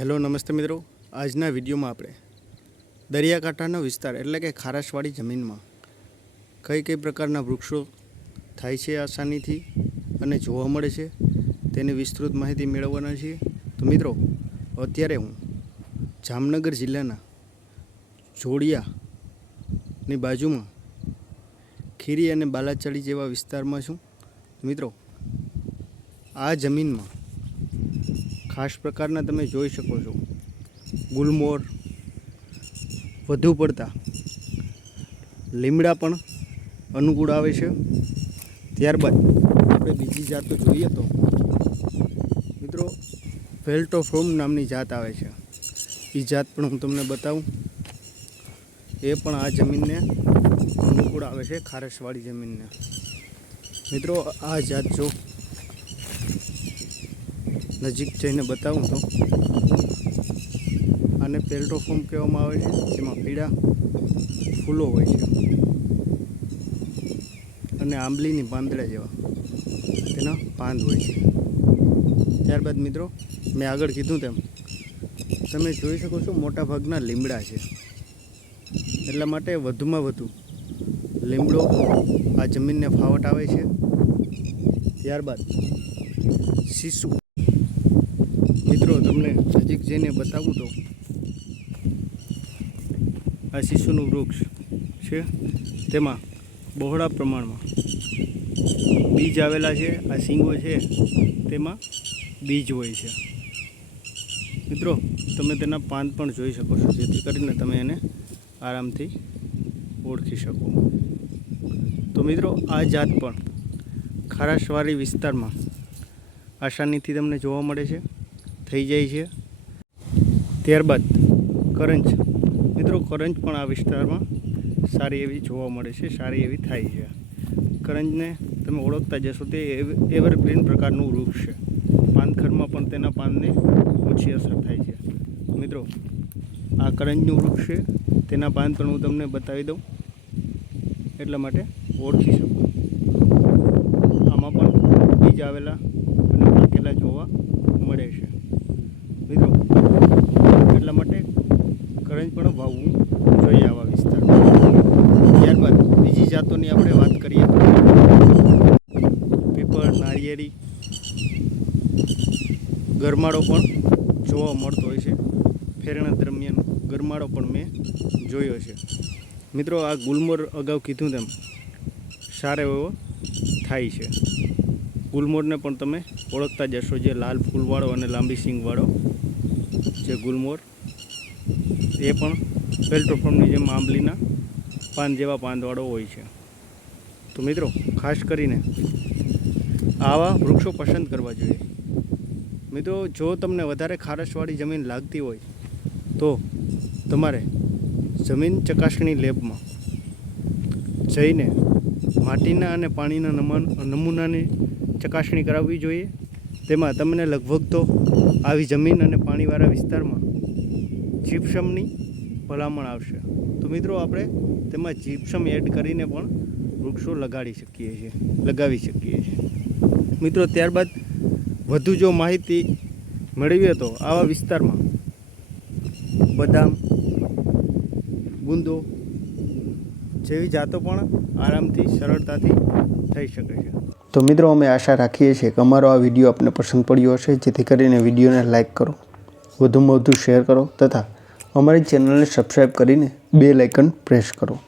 Hello, નમસ્તે મિત્રો. આજના વિડીયોમાં આપણે દરિયાકાંઠાનો વિસ્તાર એટલે કે ખારાશવાળી જમીનમાં કઈ કઈ પ્રકારના વૃક્ષો થાય છે આસાનીથી અને જોવા મળે છે તેની વિસ્તૃત માહિતી મેળવવાના છીએ. તો મિત્રો, અત્યારે હું જામનગર જિલ્લાના જોડિયાની બાજુમાં ખીરી અને બાલાચડી જેવા વિસ્તારમાં છું. મિત્રો, આ જમીનમાં ખાસ પ્રકારના તમે જોઈ શકો છો. ગુલમોર, વધુ પડતા. લીમડા પણ અનુકૂળ આવે છે. ત્યારબાદ આપણે બીજી જાતો જોઈએ તો મિત્રો ફેલ્ટોફ્રોમ નામની જાત આવે છે. એ જાત પણ હું તમને બતાવું. એ પણ આ જમીનને અનુકૂળ આવે છે, ખારસવાળી જમીનને. મિત્રો, આ જાત જો નજીક જઈને બતાવું તો આને પેલ્ટોફોર્મ કહેવામાં આવે છે, જેમાં પીળા ફૂલો હોય છે. અને આંબલીની પાંદડા જેવા તેના પાંદ હોય છે. ત્યારબાદ મિત્રો, મેં આગળ કીધું તેમ, તમે જોઈ શકો છો મોટા ભાગના લીમડા છે. એટલા માટે વધુમાં વધુ લીમડો આ જમીનને ફાવટ આવે છે. ત્યારબાદ શીશુ મિત્રો, તમને નજીક જઈને બતાવું તો. આ શીશુનું વૃક્ષ છે. તેમાં બહોળા પ્રમાણમાં બીજ આવેલા છે, આ શીંગો છે, તેમાં બીજ હોય છે. મિત્રો, તમે તેના પાન પણ જોઈ શકો છો, જેથી કરીને તમે એને આરામથી ઓળખી શકો. તો મિત્રો, આ જાત પણ ખારાશવાળી વિસ્તારમાં આસાનીથી તમને જોવા મળે છે. થઈ જાય છે. ત્યારબાદ કરંજ. મિત્રો, કરંજ પણ આ વિસ્તારમાં સારી એવી જોવા મળે છે, સારી એવી થાય છે. કરંજને તમે ઓળખતા જશો તે એવ- એવરગ્રીન પ્રકારનું વૃક્ષ છે. પાનખરમાં પણ તેના પાનને ઓછી અસર થાય છે. મિત્રો, આ કરંજનું વૃક્ષ છે. તેના પાન પણ હું તમને બતાવી દઉં. એટલા માટે ઓળખી શકું. આમાં પણ બીજ આવેલા અને પાકેલા જોવા મળે છે મિત્રો એટલા માટે કરંજ પણ વાવવું જોઈએ આવા વિસ્તારમાં. ત્યારબાદ બીજી જાતોની આપણે વાત કરીએ પીપળ નાળિયેરી ગરમાળો પણ જોવા મળતો હોય છે. ફેરણા દરમિયાન ગરમાળો પણ મેં જોયો છે. મિત્રો, આ ગુલમોર અગાઉ કીધું તેમ સારો એવો થાય છે. ગુલમોરને પણ તમે ઓળખતા જશો જે લાલ ફૂલવાળો અને લાંબી સિંગવાળો જે ગુલમોર એ પણ પેલ્ટોફોર્મની જેમ આંબલીના પાન જેવા પાંદવાળો હોય છે. તો મિત્રો, ખાસ કરીને આવા વૃક્ષો પસંદ કરવા જોઈએ. મિત્રો, જો તમને વધારે ખારસવાળી જમીન લાગતી હોય, તો તમારે જમીન ચકાસણી લેબમાં જઈને માટીના અને પાણીના નમન, નમૂનાની ચકાસણી કરાવવી જોઈએ. તેમાં તમને લગભગ તો આવી જમીન અને પાણીવાળા વિસ્તારમાં જીપ્સમની ભલામણ આવશે. તો મિત્રો આપણે તેમાં જીપ્સમ એડ કરીને પણ વૃક્ષો લગાડી શકીએ છીએ, લગાવી શકીએ છીએ. મિત્રો ત્યારબાદ વધુ જો માહિતી મેળવીએ તો આવા વિસ્તારમાં બદામ ગુંદો જેવી જાતો પણ આરામથી, સરળતાથી થઈ શકે છે. તો મિત્રો અમે આશા રાખીએ છીએ કે અમારો આ વીડિયો આપને પસંદ પડ્યો હશે, જેથી કરીને વિડીયોને લાઇક કરો, વધુમાં વધુ શેર કરો તથા અમારી ચેનલને સબસ્ક્રાઈબ કરીને બે લાઇકન પ્રેસ કરો.